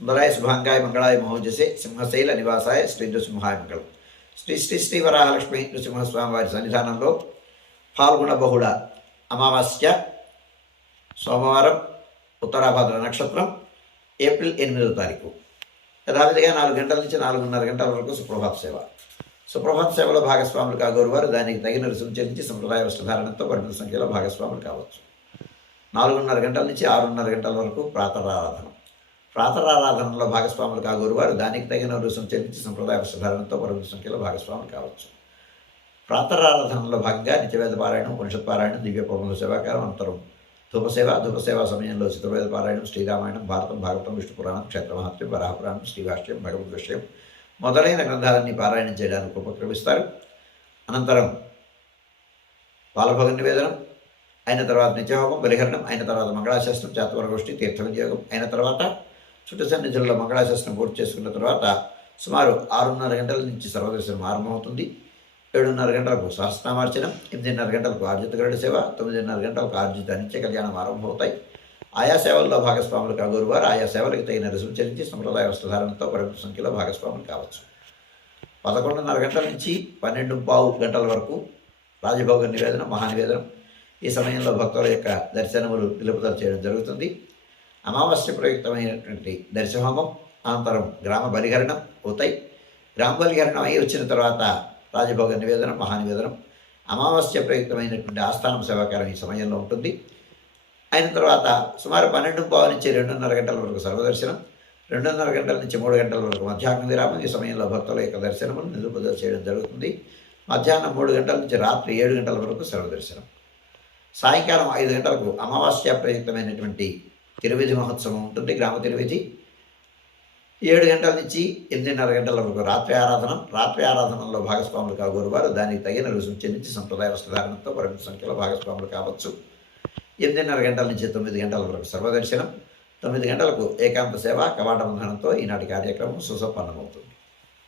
సుందరాయ శుభాంగాయ మంగళాయ మహోజసే సింహశైల నివాసాయ శ్రీ నృసింహాయ మంగళం శ్రీ శ్రీ శ్రీ వరాహలక్ష్మి నృసింహస్వామి వారి సన్నిధానంలో పాల్గొన బహుళ అమావాస్య సోమవారం ఉత్తరాభాద్ర నక్షత్రం ఏప్రిల్ ఎనిమిదో తారీఖు యథావిధిగా నాలుగు గంటల నుంచి నాలుగున్నర గంటల వరకు సుప్రభాత సేవ సుప్రభాత సేవలో భాగస్వాములు కాగోరు వారు దానికి తగిన రుసుము చెల్లించి సంప్రదాయ వస్త్రధారణతో పరిమిత సంఖ్యలో భాగస్వాములు కావచ్చు నాలుగున్నర గంటల నుంచి ఆరున్నర గంటల వరకు ప్రాతరారాధన ప్రాతరారాధనలో భాగస్వాములు కాగోరు వారు దానికి తగిన రుసుము చెల్లించి సంప్రదాయ వస్త్రధారణతో పరిమిత సంఖ్యలో భాగస్వాములు కావచ్చు. ప్రాతరారాధనలో భాగంగా నిత్యవేద పారాయణం ఉపనిషత్ పారాయణం దివ్య పౌర్ణ సేవాకారం అంతరం ధూపసేవ ధూపసేవ సమయంలో చిత్రవేద పారాయణం శ్రీరామాయణం భారతం భాగవతం విష్ణు పురాణం క్షేత్రమహత్యం వరాహపురాణం శ్రీభాష్యం భగవద్ విషయం మొదలైన గ్రంథాలన్నీ పారాయణం చేయడానికి ఉపక్రమిస్తారు. అనంతరం బాలభోగ నివేదనం అయిన తర్వాత నిత్యహోమం బలిహరణం అయిన తర్వాత మంగళాశాస్త్రం చాతువర్గోష్ఠి తీర్థ వినియోగం అయిన తర్వాత చుట్టు సన్నిధిలో మంగళాశాసనం పూర్తి చేసుకున్న తర్వాత సుమారు ఆరున్నర గంటల నుంచి సర్వదర్శనం ఆరంభమవుతుంది. ఏడున్నర గంటలకు సహస్రనామార్చనం ఎనిమిదిన్నర గంటలకు ఆర్జిత గరుడ సేవ తొమ్మిదిన్నర గంటలకు ఆర్జిత నిత్య కళ్యాణం ఆరంభమవుతాయి. ఆయా సేవల్లో భాగస్వాములు కాగోరు వారు ఆయా సేవలకు తగిన రుసుము చెల్లించి సంప్రదాయ వస్త్రధారణతో పరిమిత సంఖ్యలో భాగస్వాములు కావచ్చు. పదకొండున్నర గంటల నుంచి పన్నెండు పావు గంటల వరకు రాజభోగ నివేదన మహానివేదనం. ఈ సమయంలో భక్తుల యొక్క దర్శనములు నిలుపుదల చేయడం జరుగుతుంది. అమావాస్య ప్రయుక్తమైనటువంటి దర్శహోమం అనంతరం గ్రామ బలిహరణం అవుతాయి. గ్రామ బలిహరణం అయి వచ్చిన తర్వాత రాజభోగ నివేదనం మహానివేదనం అమావాస్య ప్రయుక్తమైనటువంటి ఆస్థానం సేవాకారం ఈ సమయంలో ఉంటుంది. అయిన తర్వాత సుమారు పన్నెండు పావు నుంచి రెండున్నర గంటల వరకు సర్వదర్శనం రెండున్నర గంటల నుంచి మూడు గంటల వరకు మధ్యాహ్నం విరామం. ఈ సమయంలో భక్తుల యొక్క దర్శనము నిలుపుదల చేయడం జరుగుతుంది. మధ్యాహ్నం మూడు గంటల నుంచి రాత్రి ఏడు గంటల వరకు సర్వదర్శనం. సాయంకాలం ఐదు గంటలకు అమావాస్య ప్రయుక్తమైనటువంటి తిరువిధి మహోత్సవం ఉంటుంది గ్రామ తిరువిధి ఏడు గంటల నుంచి ఎనిమిదిన్నర గంటల వరకు రాత్రి ఆరాధన రాత్రి ఆరాధనలో భాగస్వాములు కాగోరు వారు దానికి తగిన రుసుము చెల్లించి సంప్రదాయ వస్త్రధారణతో పరిమిత సంఖ్యలో భాగస్వాములు కావచ్చు. ఎనిమిదిన్నర గంటల నుంచి తొమ్మిది గంటల వరకు సర్వదర్శనం. తొమ్మిది గంటలకు ఏకాంత సేవ కవాట బంధనంతో ఈనాటి కార్యక్రమం సుసంపన్నమవుతుంది.